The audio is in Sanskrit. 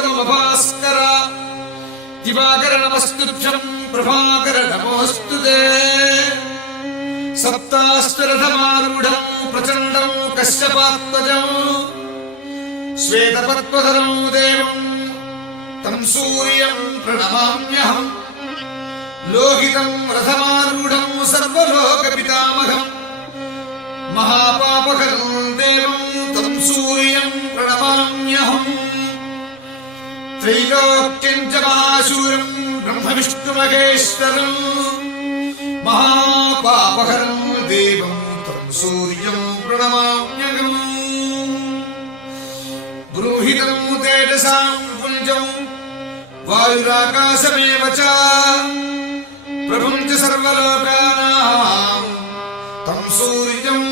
भास्कर दिवाकर नमस्तुभ्यम् प्रभाकर नमोऽस्तु ते सप्ताश्वरथमारूढम् प्रचण्डम् कश्यपात्मजम् श्वेतपद्मधरम् देवम् तम् सूर्यम् प्रणमाम्यहम् लोहितम् रथमारूढम् सर्वलोकपितामहम् महापापकरम् देवम् तम् सूर्यम् प्रणमाम्यहम् त्रैलोक्यम् च महाशूरम् ब्रह्मविष्णुमहेश्वरम् महापापहरम् देवम् तम् सूर्यम् प्रणमाम्यहम् गृहीतम् तेजसाम् पुञ्जम् वायुराकाशमेव च प्रभुम् च सर्वलोकानाम् तम् सूर्यम्